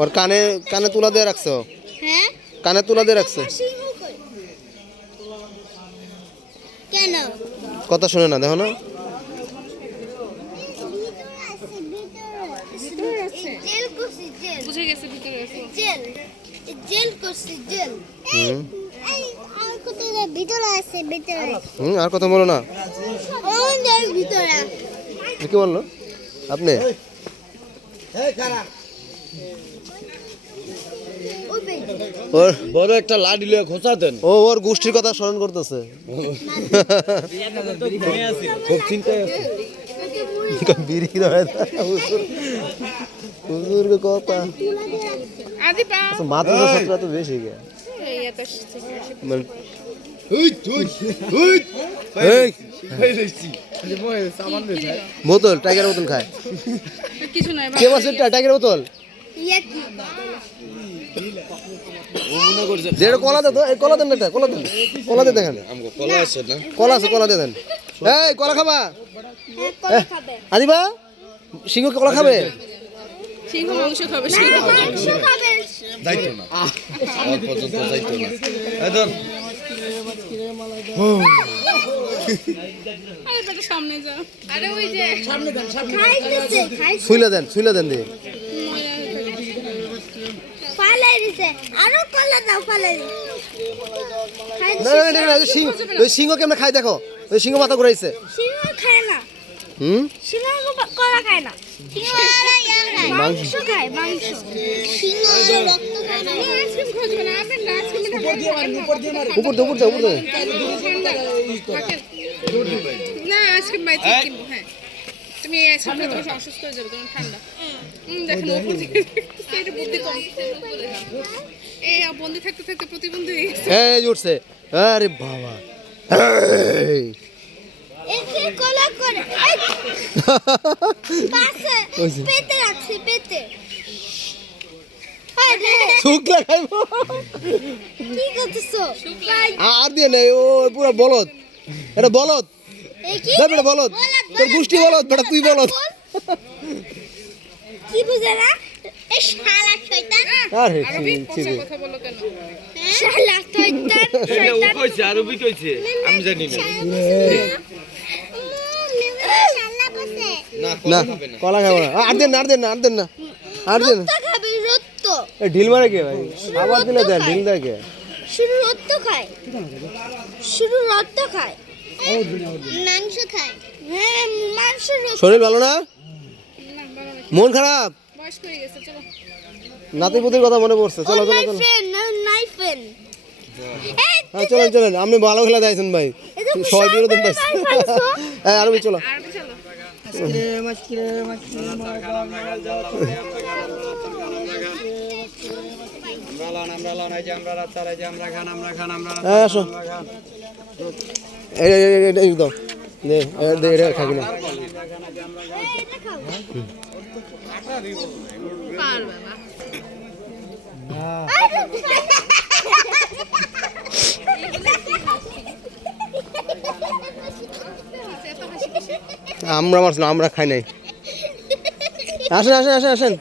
ওর কানে কানে তুলা দিয়ে রাখছো? হ্যাঁ, কানে তুলা দিয়ে রাখছো কেন? কথা শুনে না, দেখো না। আর কথা বলো না। কি বললো আপনি? ওর বড় একটা লাডি লয়ে খোঁচা দেন। ওর গোষ্ঠীর কথা স্মরণ করতেছে। খুব চিন্তায় আছে। বিড়ি ধরে হুজুর কথা মাদ্রাসা ছাত্র তো বেশি গে। বোতল টাইগার বোতল খায় কিছু নাই। কে বলছে টাইগার বোতল? যেটা কলা দে তো, এই কলা দেন না, কলা দেন, কলা দে দেখেন। কলা আছে না? কলা আছে, কলা দিয়ে দেন। এই কলা খাবা? আদিবা সিংহ কলা খাবে? সিংহ মাংস খাবে, যাইতো না আর পর্যন্ত যাইতো না। এই ধর আরে বেটা সামনে যা। আরে ওই যে সামনে দেন, সামনে ছুইলা দেন, ছুইলা দেন দিয়ে ফালাই দিছে। আরো কলা দাও, ফালাই দিছে। না না না, ওই সিংহ কেমনে খায় দেখো, ওই সিংহ মাথা ঘুরাইছে। সিংহ খায় না। সিংহ কলা খায় না। সিংহ মাংস খায়, মাংস। সিংহ রক্ত খায় না। আইসক্রিম খাবে না, আপনি আইসক্রিম উপর দে, উপর দে, উপর দে। না আইসক্রিম বাইতে কিনবো। হ্যাঁ তুমি এই আইসক্রিম খেলে তুমি অসুস্থ হয়ে যাবে, তোমার ঠান্ডা। দেখেন উপর থেকে এটা বুদ্ধি কম। এই বন্ধু থাকতে থাকতে প্রতিবন্ধী হয়ে গেছে। এই উঠছে। আরে বাবা, একে কলা করে পাশে পেতে রাখছে, পেতে। আরে শুকলা খাইবো কি করতেছো? আর দিয়ে নাই, ও পুরো বলদ। এটা বলদ, দেখ এটা বলদ, তোর গোষ্ঠী বলদ, বেটা তুই বলদ। কি বুঝে না? এই শালা শয়তান। আরে আরবি ছিড়ি কথা বলো কেন? শালা শয়তান, এটা ও কইছে আরবি কইছে, আমি জানি না। শালা বসে। না না, কলা খাবে না। কলা খাবো না। আর দেন না, আর দেন না, আর দেন না, আর দেন। রক্ত খাবে, রক্ত। এই ঢিল মারে কে ভাই? আবার দিলে দেন, ঢিল দেয় কে? শুধু রক্ত খায়, শুধু রক্ত খায়, মাংস খায়। হ্যাঁ মাংস। শরীর ভালো না? মন খারাপ? বয়স হয়ে গেছে, চলো। নাতিপুতির কথা মনে পড়ছে। চলো চলো চলো। হ্যাঁ চলেন চলেন, আপনি ভালো খেলা দিয়েছেন ভাই, সবাই বিনোদন পাইছে। হ্যাঁ আরবি চলো। আরবি চলো। হ্যাঁ আসো। এই দাও, এটা খাবি না। পারবে না। আমরা মারছিলাম, আমরা খাই নাই। আসেন আসেন আসেন আসেন।